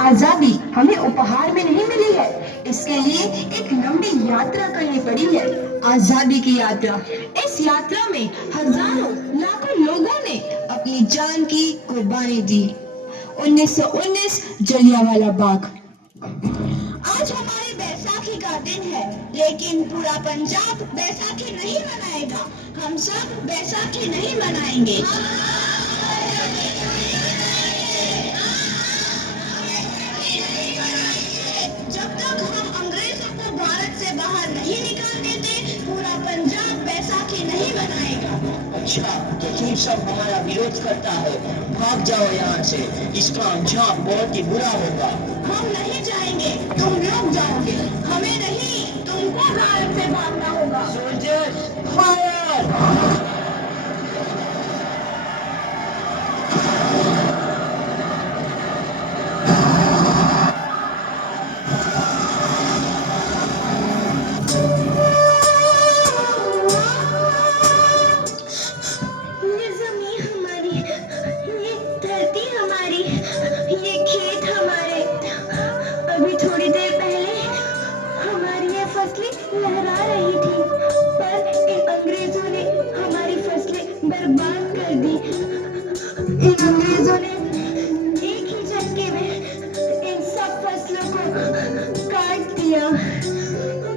आजादी हमें उपहार में नहीं मिली है, इसके लिए एक लंबी यात्रा करनी पड़ी है, आजादी की यात्रा। इस यात्रा में हजारों लाखों लोगों ने अपनी जान की कुर्बानी दी। 1919 जलियांवाला बाग। आज हमारी बैसाखी का दिन है, लेकिन पूरा पंजाब बैसाखी नहीं मनाएगा। हम सब बैसाखी नहीं मनाएंगे। जब तक हम अंग्रेजों को भारत से बाहर नहीं निकाल देते, पूरा पंजाब बैसाखी नहीं मनाएगा। अच्छा, तो तुम सब हमारा विरोध करता हो, भाग जाओ यहाँ से, इसका अंजाम बहुत ही बुरा होगा। हम नहीं जाएंगे, तुम लोग जाओगे, हमें नहीं, तुमको भारत से भागना होगा। Soldiers, fire! ये जमीन हमारी, ये धरती हमारी, ये खेत हमारे। अभी थोड़ी देर पहले हमारी ये फसलें लहरा रही थी, पर इन अंग्रेजों ने हमारी फसलें बर्बाद कर दी। इन अंग्रेजों ने एक ही झटके में इन सब फसलों को काट दिया।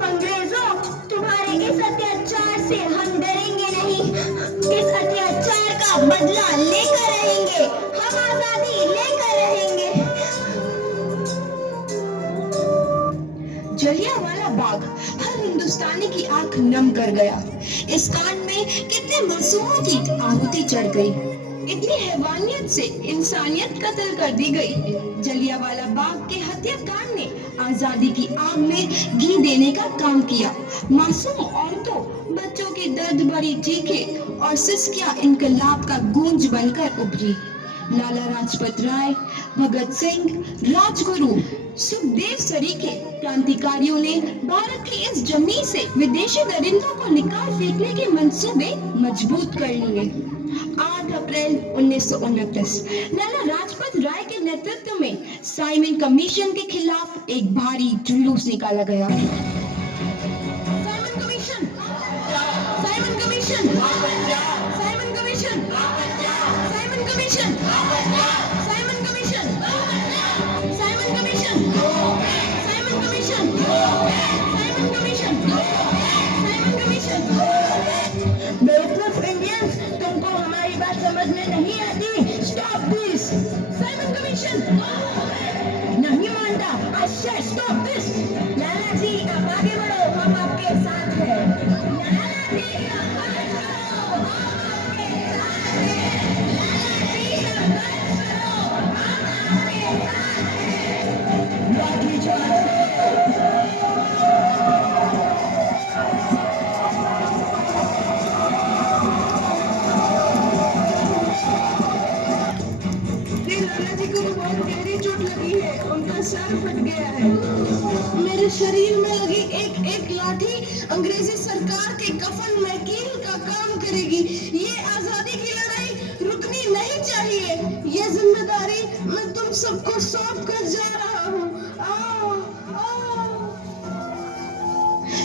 अंग्रेजों, तुम्हारे इस अत्याचार से हम डरेंगे नहीं, इस अत्याचार का बदला लेकर रहेंगे, हम आजादी लेकर रहेंगे। जलियांवाला बाग हर हिंदुस्तानी की आंख नम कर गया। इस कांड में कितने मासूमों की आहुति चढ़ गई, इतनी हैवानियत से इंसानियत कत्ल कर दी गई। जलियांवाला बाग के हत्याकांड ने आजादी की आग में घी देने का काम किया। मासूम औरतों, बच्चों की दर्द भरी चीखें और सिसकियां इनकलाब का गूंज बनकर उभरी। लाला लाजपत राय, भगत सिंह, राजगुरु, सुखदेव सरीखे क्रांतिकारियों ने भारत की इस जमीन से विदेशी दरिंदों को निकाल फेंकने के मंसूबे मजबूत कर लिए। 8 अप्रैल 1929 लाला लाजपत राय के नेतृत्व में साइमन कमीशन के खिलाफ एक भारी जुलूस निकाला गया। Simon commission, Simon commission, Simon commission, Simon commission, Simon commission, Simon commission, Simon commission, Simon commission, Simon commission. बेवकूफ इंडियंस, तुमको हमारी बात समझ में नहीं आती। Stop this. साइमन कमीशन नहीं मानता। अच्छा, स्टॉप दिस। लाला जी, आप आगे बढ़ो, हम आपके साथ हैं। लाला जी, आप आगे बढ़ो, हम आपके साथ हैं। लाला जी, आप आगे बढ़ो, हम आपके साथ हैं। लाठी चार्ज। लाला जी को बहुत गहरी चोट लगी है, उनका सर फट गया है। मेरे शरीर में लगी एक एक लाठी अंग्रेजी सरकार के कफन में कील का काम करेगी। ये आजादी की लड़ाई रुकनी नहीं चाहिए। ये जिम्मेदारी मैं तुम सबको सौंप कर जा रहा हूँ।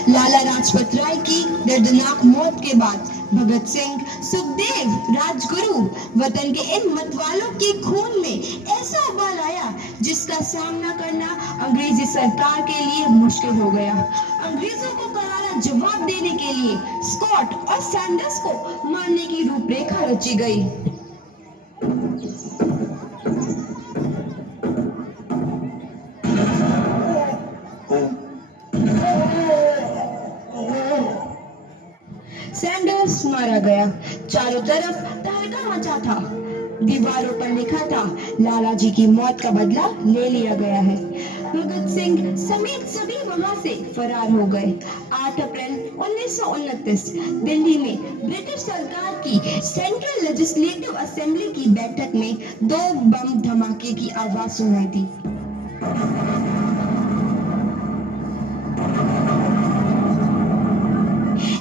लाला लाजपत राय की दर्दनाक मौत के बाद भगत सिंह, सुखदेव, राजगुरु, वतन के इन मतवालों के खून में ऐसा उबाल आया जिसका सामना करना अंग्रेजी सरकार के लिए मुश्किल हो गया। अंग्रेजों को करारा जवाब देने के लिए स्कॉट और सैंडर्स को मारने की रूपरेखा रची गई। सैंडर्स मारा गया। चारों तरफ तहलका मचा था। दीवारों पर लिखा था, लाला जी की मौत का बदला ले लिया गया है। भगत सिंह समेत सभी वहां से फरार हो गए। 8 अप्रैल 1929 दिल्ली में ब्रिटिश सरकार की सेंट्रल लेजिस्लेटिव असेंबली की बैठक में 2 बम धमाके की आवाज सुनाई दी।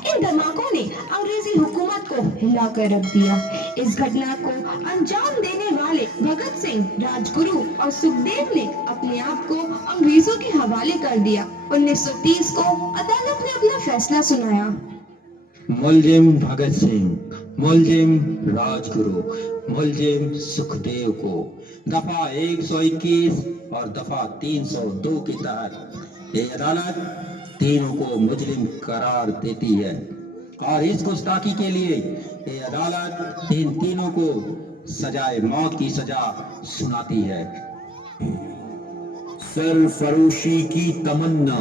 इन धमाकों ने अंग्रेजी हुकूमत को हिलाकर रख दिया। इस घटना को अंजाम देने वाले भगत सिंह, राजगुरु और सुखदेव ने अपने आप को अंग्रेजों के हवाले कर दिया। 1930 को अदालत ने अपना फैसला सुनाया। मुलजिम भगत सिंह, मुलजिम राजगुरु, मुलजिम सुखदेव को दफा 121 और दफा 302 के तहत ये अदालत तीनों को मुजरिम करार देती है और इस गुस्ताखी के लिए ये अदालत तीनों को सजाए मौत की सजा सुनाती है। सरफरोशी की तमन्ना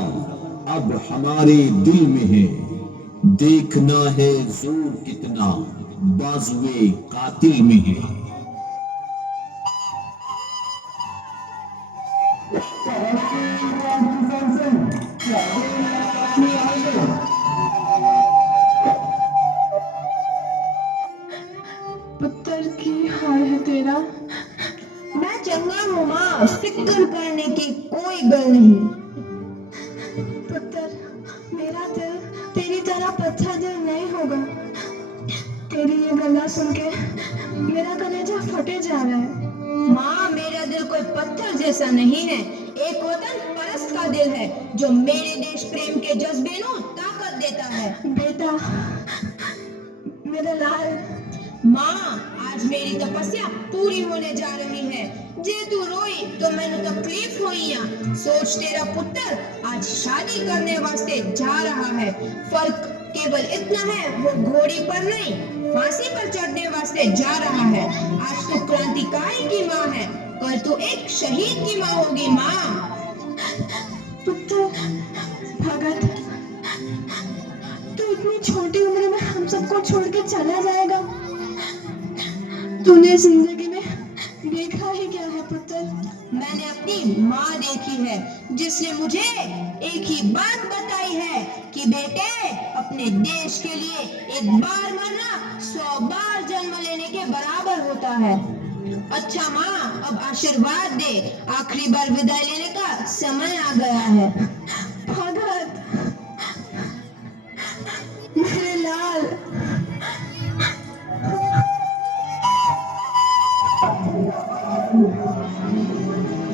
अब हमारे दिल में है, देखना है जोर कितना बाजुए कातिल में है। पुत्र की हाल है तेरा। मैं चंगा हूँ माँ, फिक्र करने की कोई गल नहीं। पुत्र, मेरा दिल तेरी तरह पत्थर दिल नहीं होगा। तेरी ये गल्ला सुन के मेरा कलेजा फटे जा रहा है। माँ, मेरा दिल कोई पत्थर जैसा नहीं है, एक वतन परस्त का दिल है जो मेरे देश प्रेम के जज्बे को ताकत देता है। बेटा, मेरा लाल। माँ, आज मेरी तपस्या पूरी होने जा रही है। जे तू रोई तो मैंने तकलीफ हुई या सोच, तेरा पुत्र आज शादी करने वास्ते जा रहा है। फर्क केवल इतना है, वो घोड़ी पर नहीं फांसी पर चढ़ने वास्ते जा रहा है। आज तू क्रांतिकारी की माँ है, कल तू एक शहीद की माँ होगी। माँ, पुत्र भगत, तू इतनी छोटी उम्र में हम सबको छोड़ के चला जाएगा। तूने जिंदगी में देखा ही क्या है पुत्र? मैंने अपनी माँ देखी है जिसने मुझे एक ही बात बताई है कि बेटे, अपने देश के लिए एक बार मरना 100 बार जन्म लेने के बराबर होता है। अच्छा माँ, अब आशीर्वाद दे, आखिरी बार विदाई लेने का समय आ गया है। भगत, मेरे लाल।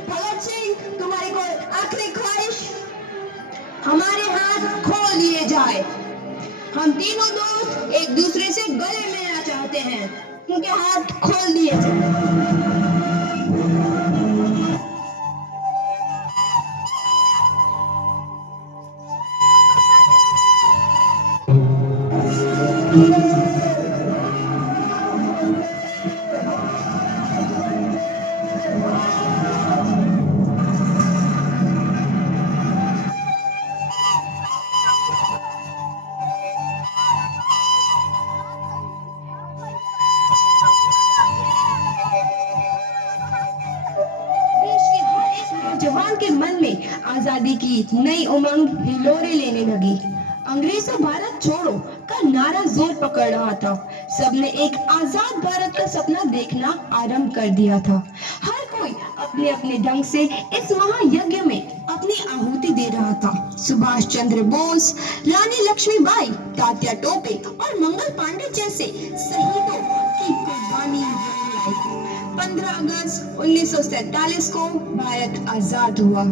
भगत सिंह, तुम्हारी कोई आखिरी ख्वाहिश? हमारे हाथ खोल दिए जाए। हम तीनों दोस्त एक दूसरे से गले मिलना चाहते हैं, उनके हाथ खोल दिए जाए। जवान के मन में आजादी की नई उमंग हिलोरे लेने लगी। अंग्रेजों भारत छोड़ो का नारा जोर पकड़ रहा था। सबने एक आजाद भारत का सपना देखना आरंभ कर दिया था। हर कोई अपने अपने ढंग से इस महायज्ञ में अपनी आहुति दे रहा था। सुभाष चंद्र बोस, रानी लक्ष्मीबाई, तात्या टोपे और मंगल पांडे जैसे शहीदों की कुर्बानी 15 अगस्त 1947 को भारत आजाद हुआ।